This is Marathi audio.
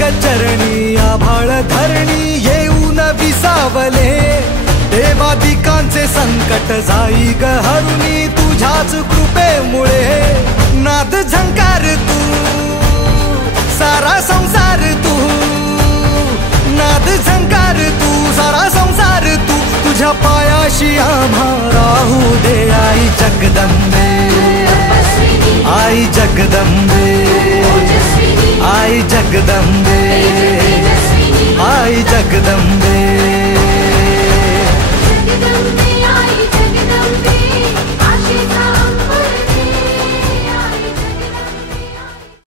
ग चरणी आभाळ धरणी येऊन विसावले देवादिकांचे संकट जाई ग हरुणी तुझ्याच कृपेमुळे नाद झंकार तू सारा संसार तू नाद झंकार तू सारा संसार तू तुझ्या पायाशी आम्हा राहू दे आई जगदंबे आई जगदंबे आई जगदंबे आई जगदंबे